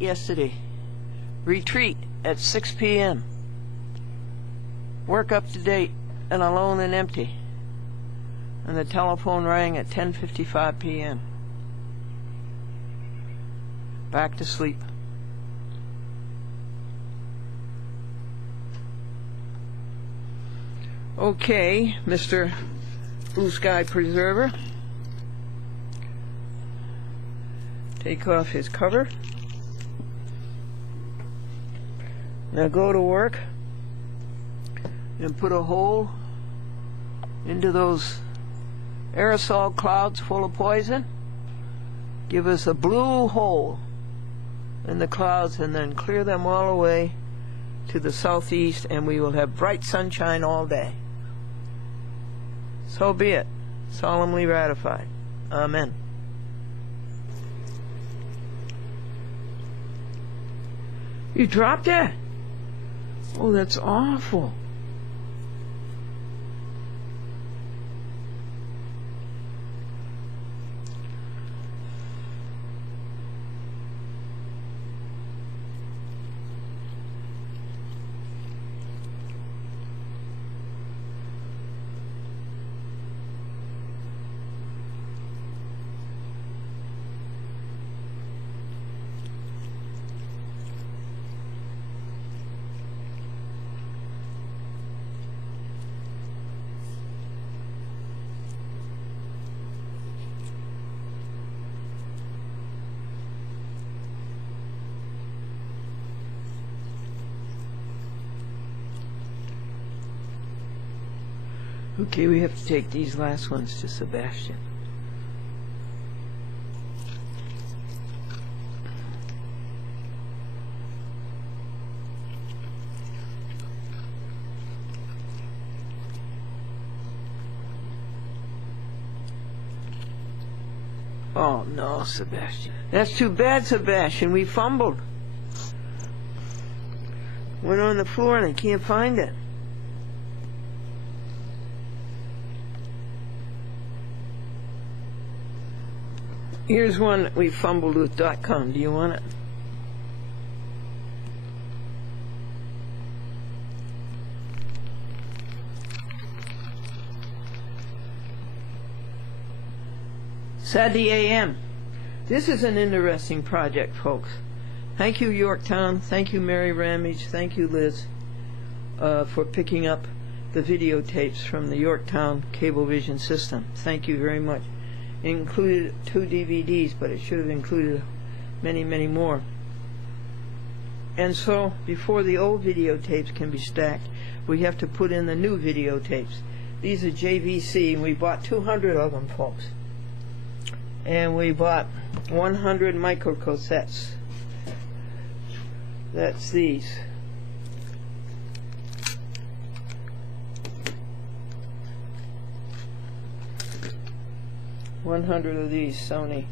Yesterday, retreat at 6 p.m. Work up to date and alone and empty. And the telephone rang at 10:55 p.m. Back to sleep. Okay, Mr. Blue Sky Preserver. Take off his cover. Now go to work and put a hole into those aerosol clouds full of poison. Give us a blue hole in the clouds and then clear them all away to the southeast, and we will have bright sunshine all day. So be it. Solemnly ratified. Amen. You dropped it? Oh, that's awful. Okay, we have to take these last ones to Sebastian. Oh no, Sebastian. That's too bad, Sebastian. We fumbled. Went on the floor and I can't find it. Here's one that we fumbled with .com. Do you want it? Saturday AM. This is an interesting project, folks. Thank you, Yorktown. Thank you, Mary Ramage. Thank you, Liz, for picking up the videotapes from the Yorktown Cablevision system. Thank you very much. It included 2 DVDs, but it should have included many, many more. And so, before the old videotapes can be stacked, we have to put in the new videotapes. These are JVC, and we bought 200 of them, folks. And we bought 100 microcassettes. That's these. $100 of these Sony.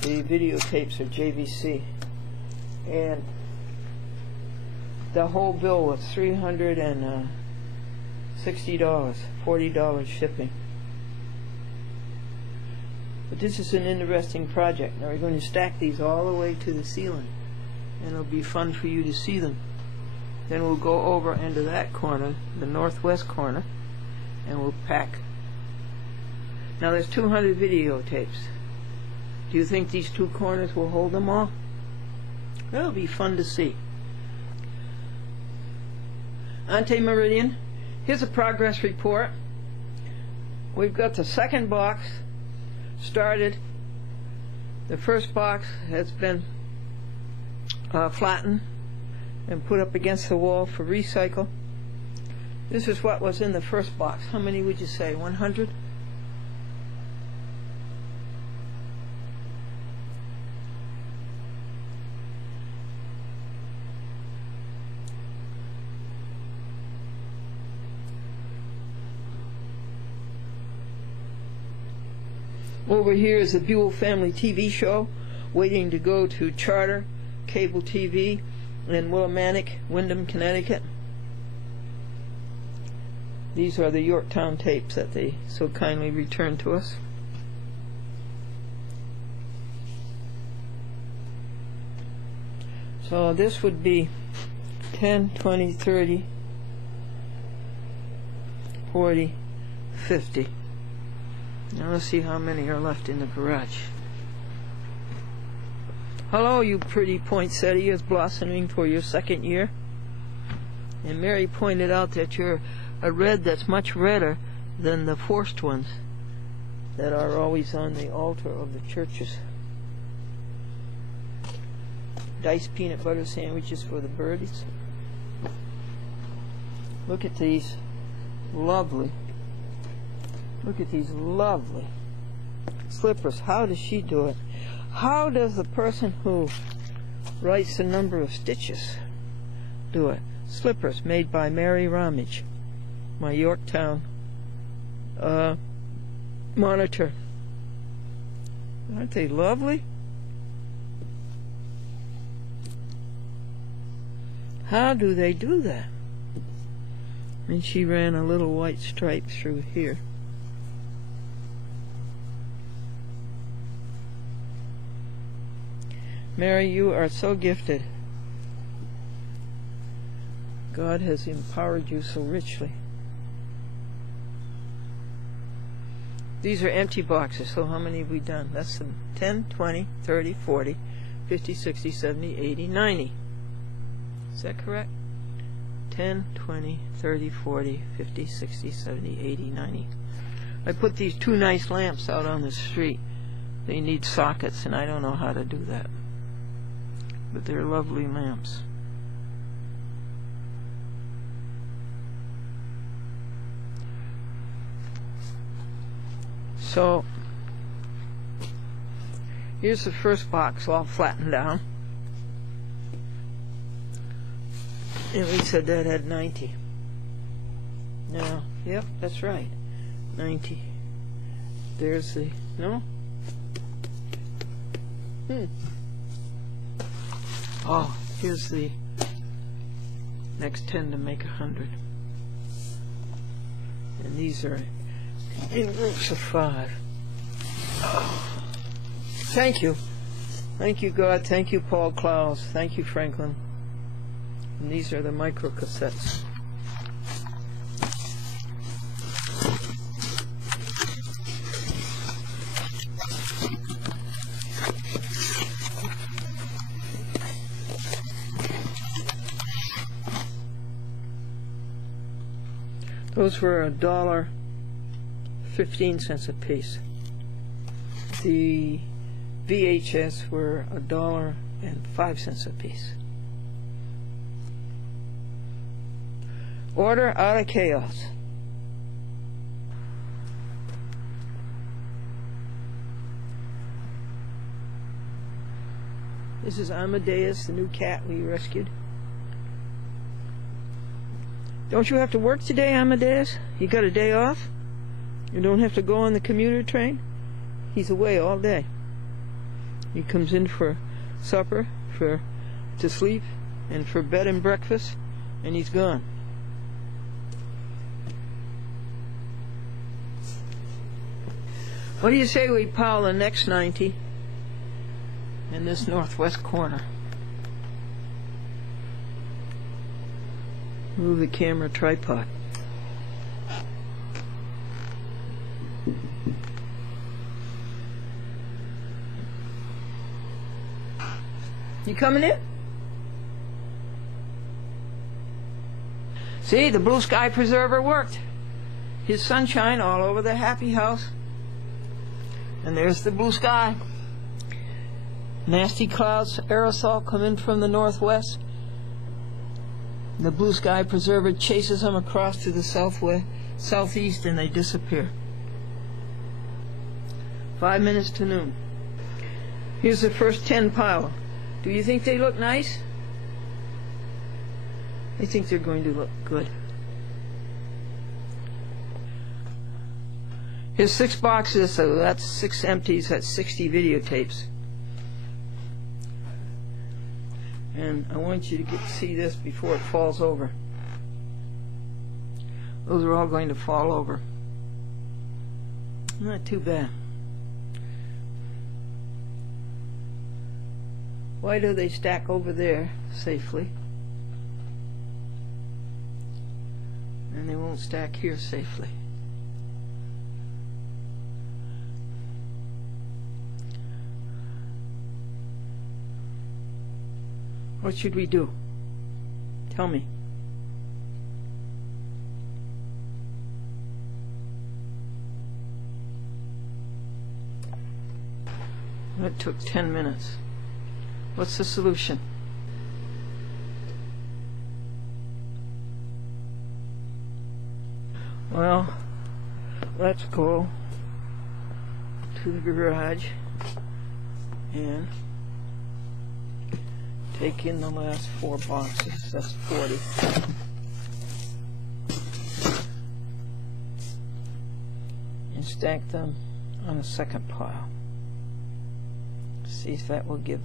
The videotapes are JVC, and the whole bill was $360, $40 shipping. But this is an interesting project. Now we're going to stack these all the way to the ceiling, and it'll be fun for you to see them. Then we'll go over into that corner, the northwest corner, and we'll pack. Now there's 200 videotapes. Do you think these 2 corners will hold them all? That'll be fun to see. Ante Meridian, here's a progress report. We've got the second box started. The first box has been flattened and put up against the wall for recycle. This is what was in the first box. How many would you say? 100? Over here is the Buell Family TV show, waiting to go to Charter Cable TV in Willimantic, Windham, Connecticut. These are the Yorktown tapes that they so kindly returned to us. So this would be 10, 20, 30, 40, 50. Now let's see how many are left in the garage. Hello, you pretty poinsettias blossoming for your second year. And Mary pointed out that you're a red that's much redder than the forced ones that are always on the altar of the churches. Diced peanut butter sandwiches for the birdies. Look at these lovely, slippers. How does she do it? How does the person who writes the number of stitches do it? Slippers made by Mary Ramage, my Yorktown monitor. Aren't they lovely? How do they do that? And she ran a little white stripe through here. Mary, you are so gifted. God has empowered you so richly. These are empty boxes, so how many have we done? That's some 10, 20, 30, 40, 50, 60, 70, 80, 90. Is that correct? 10, 20, 30, 40, 50, 60, 70, 80, 90. I put these two nice lamps out on the street. They need sockets, and I don't know how to do that. But they're lovely lamps. So, here's the first box all flattened down. And we said that had 90. Now, yep, that's right. 90. There's the, no? Oh, here's the next 10 to make 100. And these are in groups of 5. Oh. Thank you. Thank you, God. Thank you, Paul Klaus. Thank you, Franklin. And these are the micro cassettes. Those were $1.15 a piece. The VHS were $1.05 a piece. Order out of chaos. This is Amadeus, the new cat we rescued. Don't you have to work today, Amadeus? You got a day off? You don't have to go on the commuter train? He's away all day. He comes in for supper, to sleep, and for bed and breakfast, and he's gone. What do you say we pile the next 90 in this northwest corner? Move the camera tripod. You coming in? See, the blue sky preserver worked. His sunshine all over the happy house. And there's the blue sky. Nasty clouds, aerosol come in from the northwest. The blue sky preserver chases them across to the southeast, and they disappear. 5 minutes to noon. Here's the first 10 pile. Do you think they look nice? I think they're going to look good. Here's 6 boxes, so that's 6 empties, that's 60 videotapes. And I want you to see this before it falls over. Those are all going to fall over. Not too bad. Why do they stack over there safely and they won't stack here safely? What should we do? Tell me. It took 10 minutes. What's the solution? Well, let's go to the garage and take in the last 4 boxes. That's 40. And stack them on a second pile. See if that will give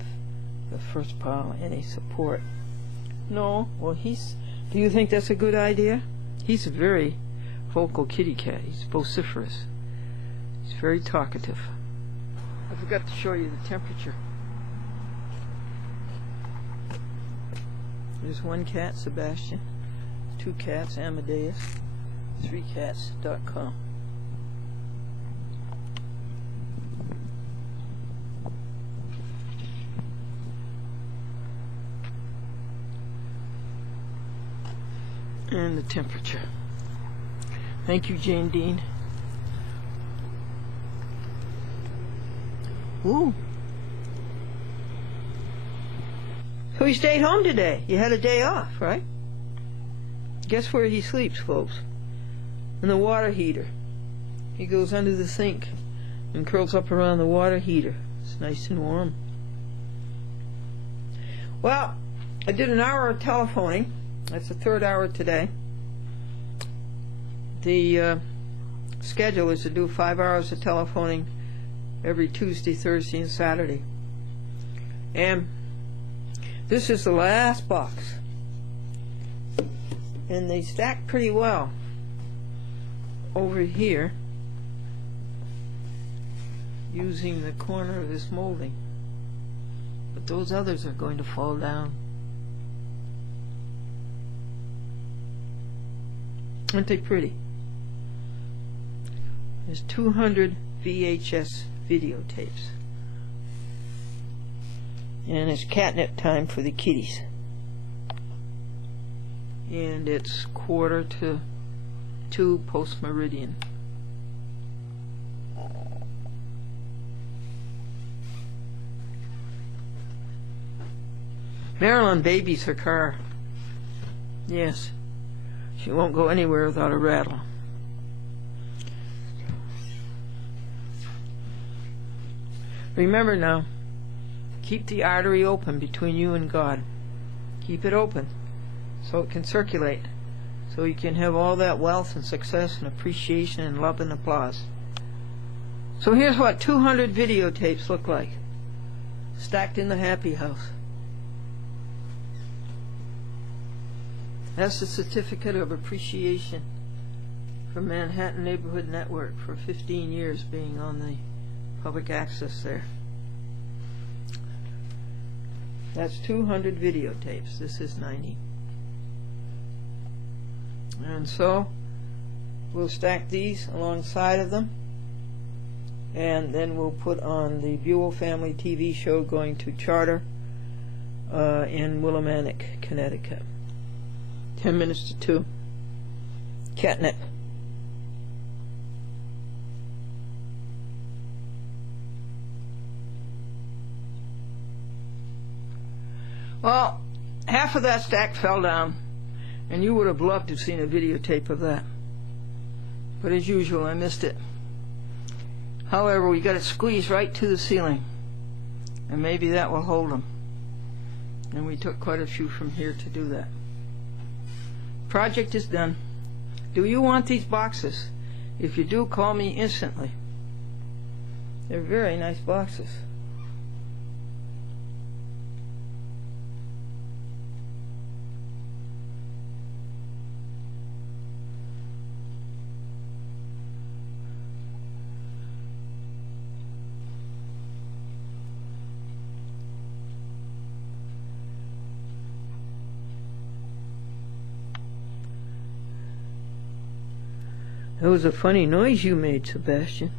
the first pile any support. No? Well, do you think that's a good idea? He's a very vocal kitty cat. He's vociferous. He's very talkative. I forgot to show you the temperature. There's 1 cat, Sebastian, 2 cats, Amadeus, 3 cats, .com. And the temperature. Thank you, Jane Dean. Ooh. So he stayed home today. You had a day off, right? Guess where he sleeps, folks? In the water heater. He goes under the sink and curls up around the water heater. It's nice and warm. Well, I did an hour of telephoning. That's the 3rd hour today. The schedule is to do 5 hours of telephoning every Tuesday, Thursday, and Saturday. And this is the last box. And they stack pretty well over here using the corner of this molding. But those others are going to fall down. Aren't they pretty? There's 200 VHS videotapes. And it's catnip time for the kitties. And it's 1:45 post-meridian. Marilyn babies her car. Yes. She won't go anywhere without a rattle. Remember now, keep the artery open between you and God. Keep it open so it can circulate, so you can have all that wealth and success and appreciation and love and applause. So here's what 200 videotapes look like, stacked in the happy house. That's the certificate of appreciation from Manhattan Neighborhood Network for 15 years being on the public access there. That's 200 videotapes. This is 90. And so we'll stack these alongside of them, and then we'll put on the Buell Family TV show going to Charter in Willimantic, Connecticut. 10 minutes to 2. Catnip. Well, half of that stack fell down, and you would have loved to have seen a videotape of that. But as usual, I missed it. However, we got it squeezed right to the ceiling, and maybe that will hold them. And we took quite a few from here to do that. Project is done. Do you want these boxes? If you do, call me instantly. They're very nice boxes. That was a funny noise you made, Sebastian.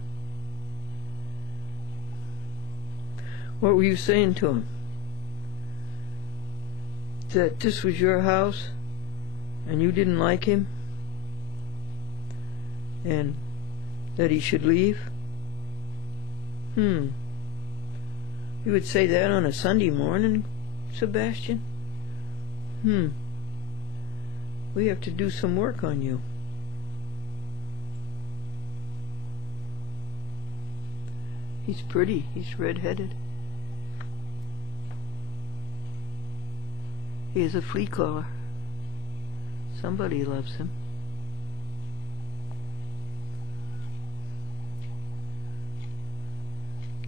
What were you saying to him? That this was your house and you didn't like him? And that he should leave? You would say that on a Sunday morning, Sebastian? We have to do some work on you. He's pretty. He's red-headed. He is a flea collar. Somebody loves him.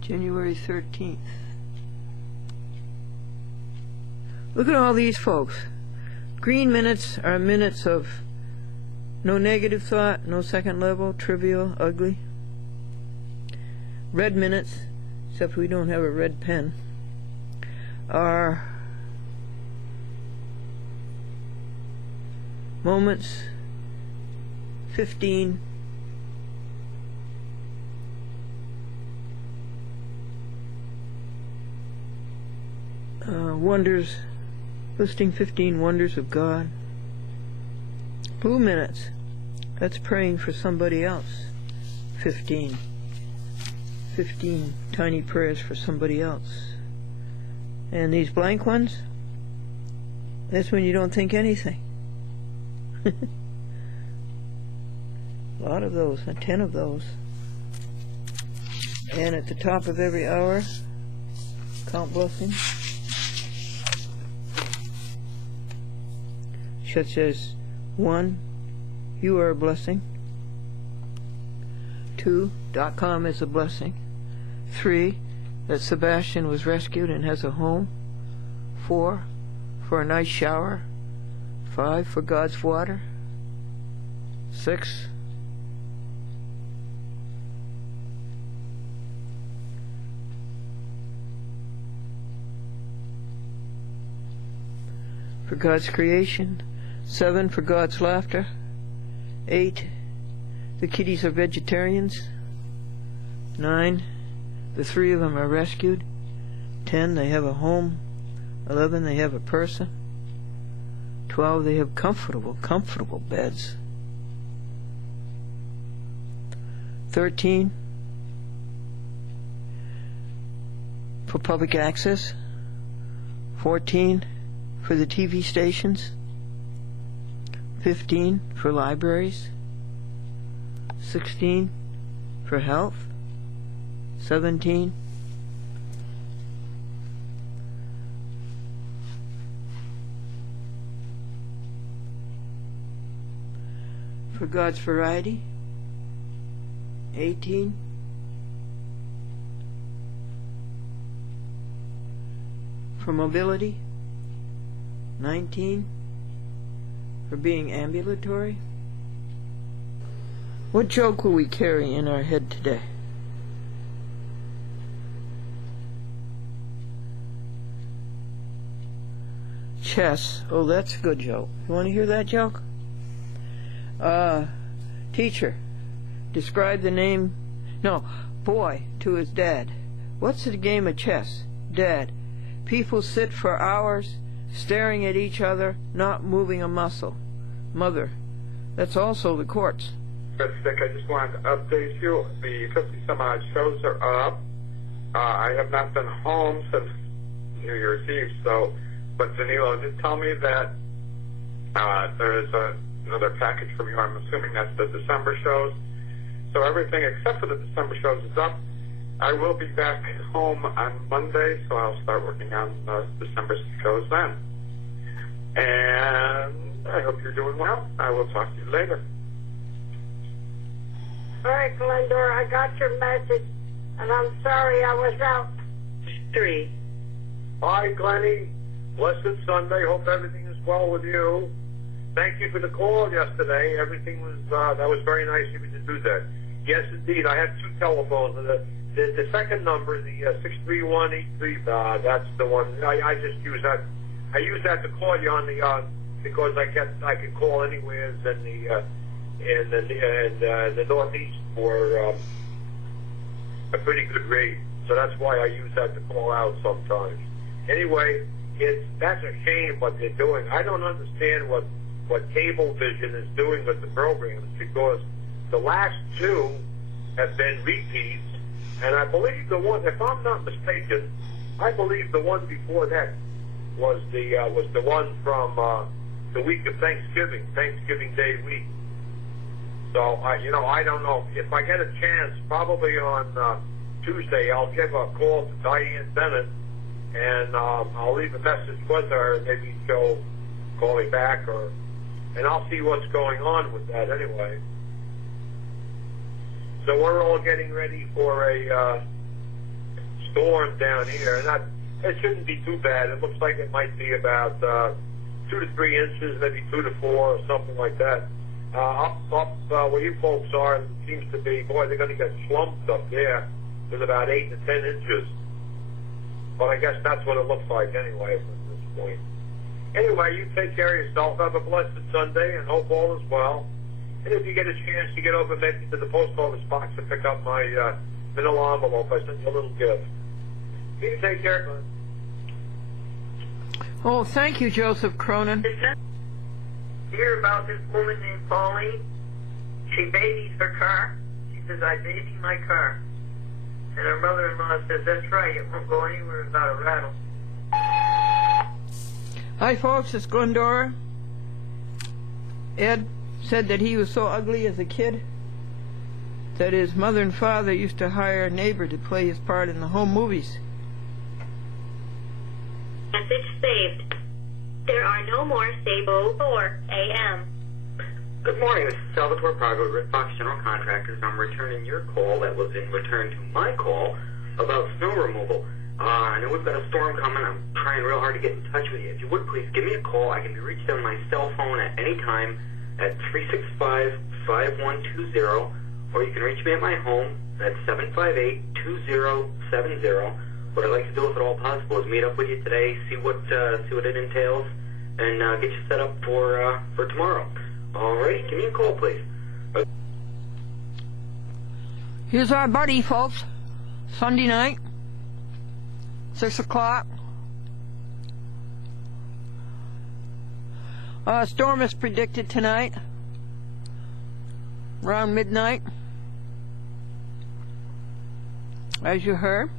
January 13th. Look at all these folks. Green minutes are minutes of no negative thought, no second level, trivial, ugly. Red minutes, except we don't have a red pen, are moments 15, wonders, listing 15 wonders of God. Blue minutes, that's praying for somebody else. 15 tiny prayers for somebody else. And these blank ones, that's when you don't think anything. A lot of those, 10 of those. And at the top of every hour, count blessings, such as 1, you are a blessing. 2, .com is a blessing. 3, that Sebastian was rescued and has a home. 4, for a nice shower. 5, for God's water. 6, for God's creation. 7, for God's laughter. 8, the kitties are vegetarians. 9, the 3 of them are rescued. 10, they have a home. 11, they have a person. 12, they have comfortable beds. 13, for public access. 14, for the TV stations. 15, for libraries. 16, for health. 17, for God's variety. 18, for mobility. 19, for being ambulatory. What joke will we carry in our head today? Chess. Oh, that's a good joke. You want to hear that joke? Teacher, describe the name. No, boy to his dad. What's the game of chess? Dad, people sit for hours staring at each other, not moving a muscle. Mother, that's also the courts. Dick, I just wanted to update you. The 50-some-odd shows are up. I have not been home since New Year's Eve, but Danilo did tell me that there is another package from you. I'm assuming that's the December shows. So everything except for the December shows is up. I will be back home on Monday, so I'll start working on the December shows then. And I hope you're doing well. I will talk to you later. All right, Glendora, I got your message, and I'm sorry I was out. 3. Hi, Glennie. Blessed Sunday. Hope everything is well with you. Thank you for the call yesterday. Everything was, that was very nice of you to do that. Yes, indeed. I had 2 telephones. The second number, the 63183, that's the one. I just use that. I use that to call you on the, because I can call anywhere, and in the Northeast for a pretty good rate. So that's why I use that to call out sometimes. Anyway, that's a shame what they're doing. I don't understand what Cablevision is doing with the programs, because the last two have been repeats, and I believe the one, if I'm not mistaken, I believe the one before that was the one from the week of Thanksgiving Day week. So I don't know, if I get a chance, probably on Tuesday, I'll give a call to Diane Bennett, and I'll leave a message with her. Maybe she'll call me back, and I'll see what's going on with that anyway. So we're all getting ready for a storm down here, and it shouldn't be too bad. It looks like it might be about 2 to 3 inches, maybe 2 to 4, or something like that. Up where you folks are, it seems to be, boy, they're going to get slumped up there with about 8 to 10 inches. But I guess that's what it looks like anyway from this point. Anyway, you take care of yourself. Have a blessed Sunday, and hope all is well. And if you get a chance to get over maybe to the post office box to pick up my manila envelope, I sent you a little gift. You take care, Glenn. Oh, thank you, Joseph Cronin. Hear about this woman named Pauline? She babies her car. She says, I baby my car. And her mother-in-law says, that's right, it won't go anywhere without a rattle. Hi, folks, it's Glendora. Ed said that he was so ugly as a kid that his mother and father used to hire a neighbor to play his part in the home movies. Message saved. There are no more saved. 4 a.m. Good morning, this is Salvatore Prago with Fox General Contractors, and I'm returning your call that was in return to my call about snow removal. I know we've got a storm coming. I'm trying real hard to get in touch with you. If you would, please give me a call. I can be reached on my cell phone at any time at 365-5120, or you can reach me at my home at 758-2070. What I'd like to do, if at all possible, is meet up with you today, see what it entails, and get you set up for tomorrow. Alright, give me a call, please. Here's our buddy, folks. Sunday night, 6 o'clock. A storm is predicted tonight, around midnight, as you heard.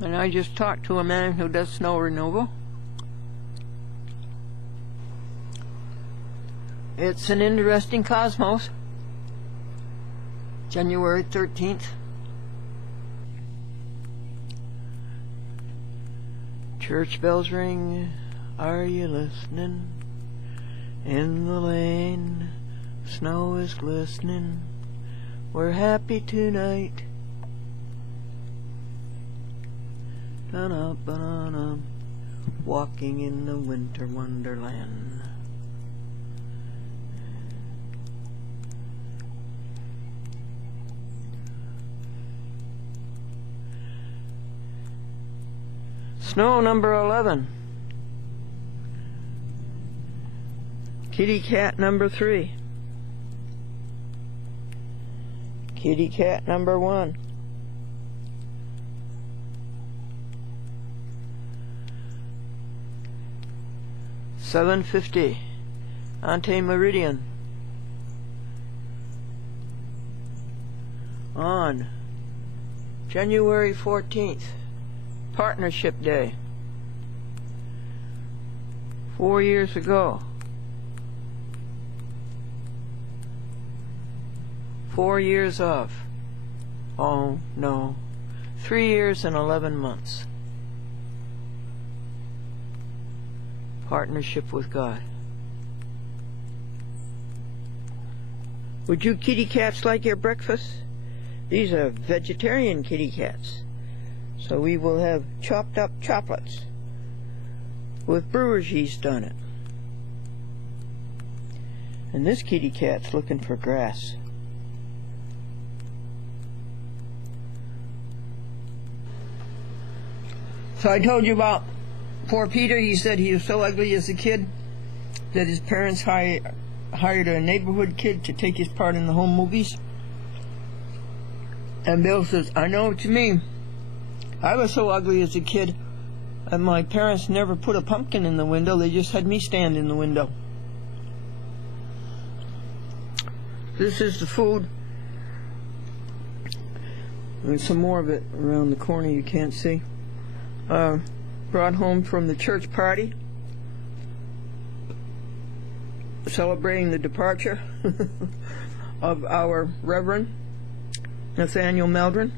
And I just talked to a man who does snow removal. It's an interesting cosmos. January 13th. Church bells ring. Are you listening? In the lane, snow is glistening. We're happy tonight. Da-da-ba-da-da. Walking in the winter wonderland. Snow number 11. Kitty cat number 3. Kitty cat number 1. $7.50 Ante Meridian on January 14th, Partnership Day. 4 years ago. 4 years of. Oh no. 3 years and 11 months. Partnership with God. Would you kitty cats like your breakfast? These are vegetarian kitty cats. So we will have chopped up chocolates with brewer's yeast on it. And this kitty cat's looking for grass. So I told you about poor Peter. He said he was so ugly as a kid that his parents hired a neighborhood kid to take his part in the home movies. And Bill says, I know what you mean. I was so ugly as a kid, and my parents never put a pumpkin in the window. They just had me stand in the window. This is the food. There's some more of it around the corner you can't see. Brought home from the church party, celebrating the departure of our Reverend Nathaniel Meldron.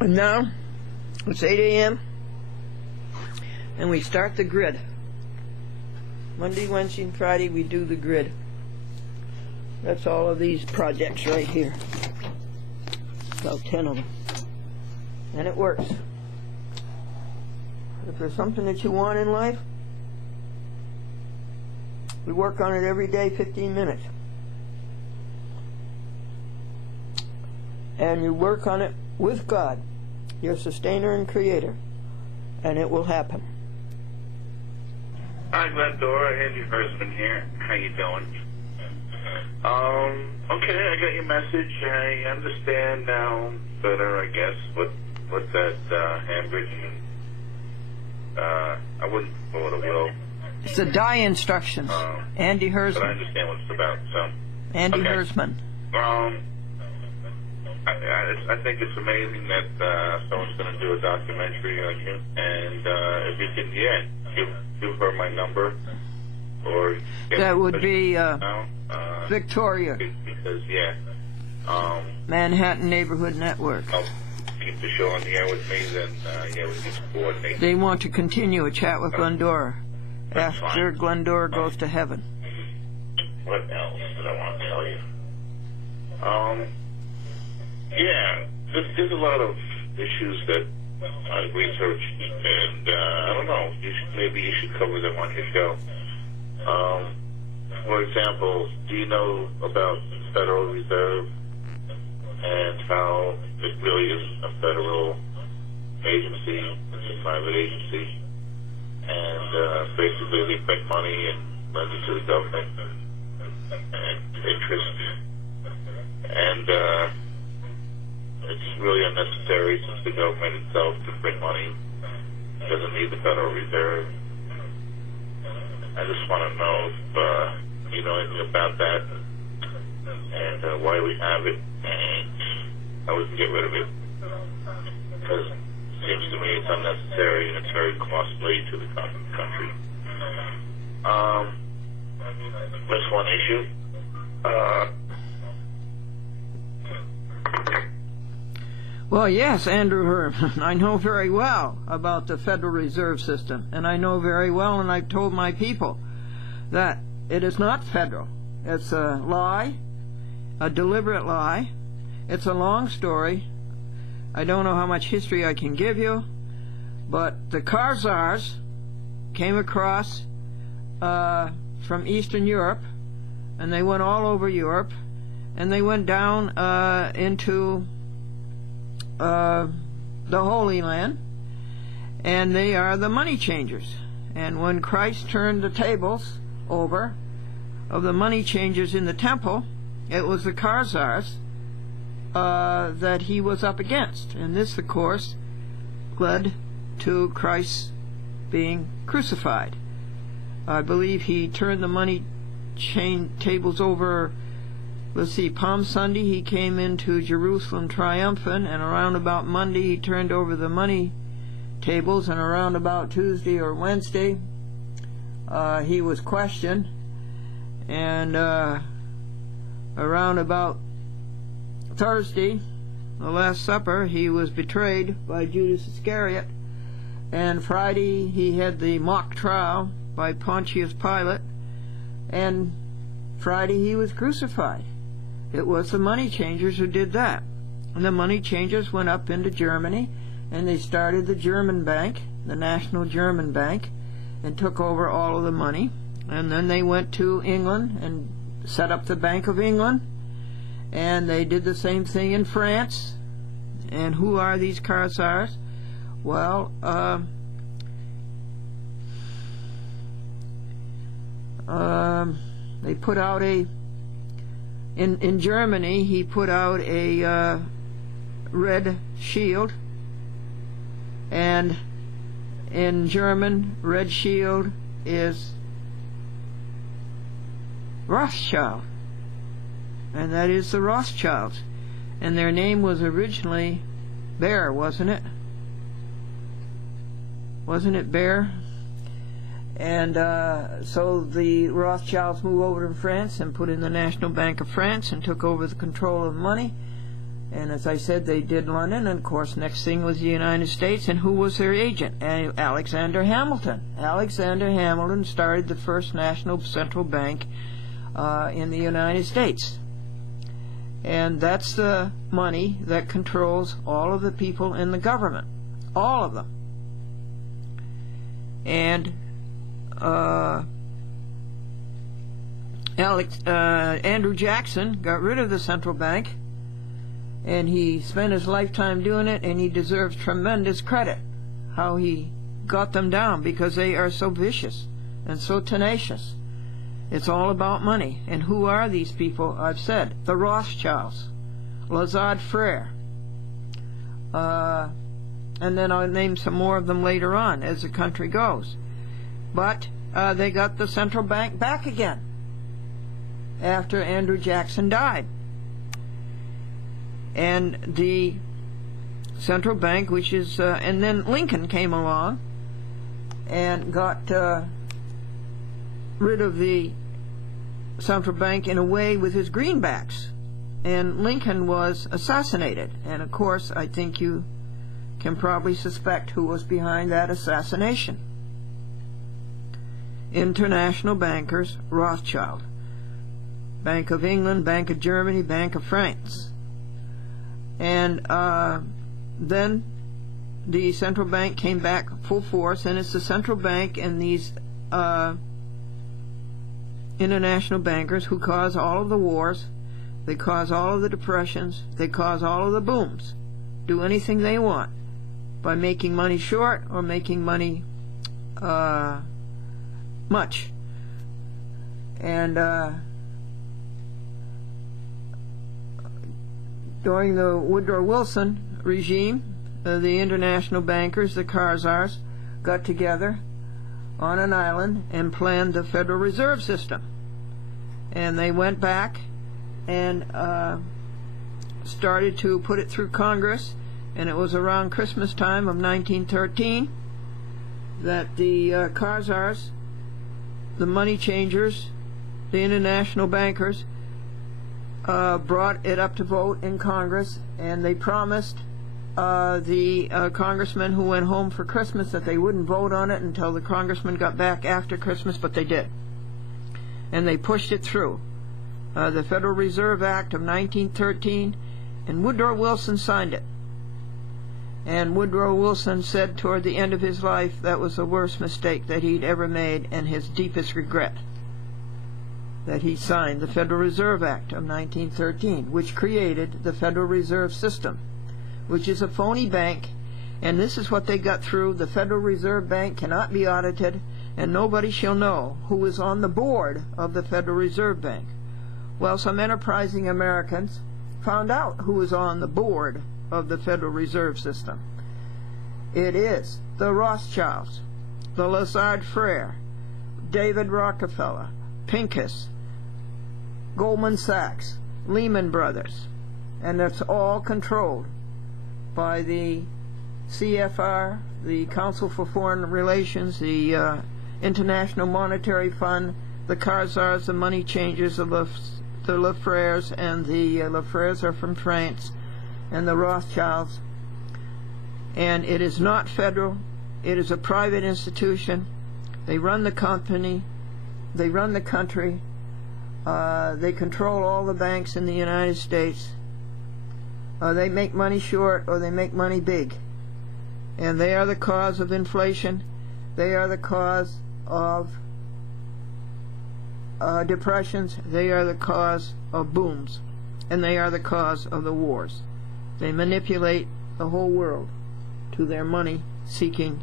And now it's 8 a.m. and we start the grid. Monday, Wednesday, and Friday we do the grid. That's all of these projects right here. About 10 of them. And it works. If there's something that you want in life, we work on it every day, 15 minutes. And you work on it with God, your sustainer and creator, and it will happen. Hi, Glendora. Andy Hersman here. How you doing? Okay, I got your message. I understand now better, I guess, what that handwritten, I wouldn't call it a will. It's the die instructions. Andy Hersman. But I understand what it's about, so. Andy okay. Hersman. I think it's amazing that someone's going to do a documentary on you, and if you can, give her my number, or that would be Victoria. Because Manhattan Neighborhood Network. I'll keep the show on the air with me, then we just coordinate. They want to continue a chat with Glendora after Glendora goes to heaven. What else did I want to tell you? There's a lot of issues that I researched, and I don't know. Maybe you should cover them on your show. For example, do you know about the Federal Reserve and how it really isn't a federal agency? It's a private agency, and basically they print money and lend it to the government and interest, and it's really unnecessary since the government itself can print money. It doesn't need the Federal Reserve. I just want to know if you know anything about that and why we have it and how we can get rid of it. Because it seems to me it's unnecessary and it's very costly to the country. That's one issue. Well, yes, Andrew Herman. I know very well about the Federal Reserve System, and I know very well, and I've told my people, that it is not federal. It's a lie, a deliberate lie. It's a long story. I don't know how much history I can give you, but the Khazars came across from Eastern Europe, and they went all over Europe, and they went down into the Holy Land, and they are the money changers. And when Christ turned the tables over of the money changers in the temple, it was the Khazars that he was up against. And this, of course, led to Christ being crucified. I believe he turned the money tables over. Let's see, Palm Sunday he came into Jerusalem triumphant, and around about Monday he turned over the money tables, and around about Tuesday or Wednesday he was questioned, and around about Thursday, the Last Supper, he was betrayed by Judas Iscariot, and Friday he had the mock trial by Pontius Pilate, and Friday he was crucified. It was the money changers who did that. And the money changers went up into Germany, and they started the German bank, the National German Bank, and took over all of the money. And then they went to England and set up the Bank of England, and they did the same thing in France. And who are these Khazars? Well, They put out in Germany, he put out a red shield, and in German, red shield is Rothschild, and that is the Rothschilds, and their name was originally Bear, wasn't it? Wasn't it Bear? And so the Rothschilds moved over to France and put in the National Bank of France and took over the control of money. And as I said, they did London, and of course next thing was the United States. And who was their agent? Alexander Hamilton. Alexander Hamilton started the first national central bank in the United States. And that's the money that controls all of the people in the government. All of them. And Andrew Jackson got rid of the central bank, and he spent his lifetime doing it, and he deserves tremendous credit how he got them down, because they are so vicious and so tenacious. It's all about money. And who are these people? I've said the Rothschilds, Lazard Frere, and then I'll name some more of them later on as the country goes. But they got the central bank back again after Andrew Jackson died. And the central bank, which is, and then Lincoln came along and got rid of the central bank in a way with his greenbacks. And Lincoln was assassinated. And of course, I think you can probably suspect who was behind that assassination. International bankers, Rothschild. Bank of England, Bank of Germany, Bank of France. And then the central bank came back full force, and it's the central bank and these international bankers who cause all of the wars, they cause all of the depressions, they cause all of the booms, do anything they want by making money short or making money much. And during the Woodrow Wilson regime, the international bankers, the Khazars, got together on an island and planned the Federal Reserve System. And they went back and started to put it through Congress, and it was around Christmas time of 1913 that the Khazars, the money changers, the international bankers, brought it up to vote in Congress, and they promised the congressmen who went home for Christmas that they wouldn't vote on it until the congressmen got back after Christmas, but they did. And they pushed it through. The Federal Reserve Act of 1913, and Woodrow Wilson signed it. And Woodrow Wilson said toward the end of his life that was the worst mistake that he'd ever made, and his deepest regret, that he signed the Federal Reserve Act of 1913, which created the Federal Reserve System, which is a phony bank. And this is what they got through: the Federal Reserve Bank cannot be audited, and nobody shall know who is on the board of the Federal Reserve Bank. Well, some enterprising Americans found out who was on the board of the Federal Reserve System. It is the Rothschilds, the Lazard Frere, David Rockefeller, Pincus, Goldman Sachs, Lehman Brothers, and it's all controlled by the CFR, the Council for Foreign Relations, the International Monetary Fund, the Khazars, the money changers, the Lafreres, and the Lafreres are from France, and the Rothschilds. And it is not federal, it is a private institution. They run the company, they run the country, they control all the banks in the United States. They make money short or they make money big. And they are the cause of inflation. They are the cause of depressions. They are the cause of booms. And they are the cause of the wars. They manipulate the whole world to their money-seeking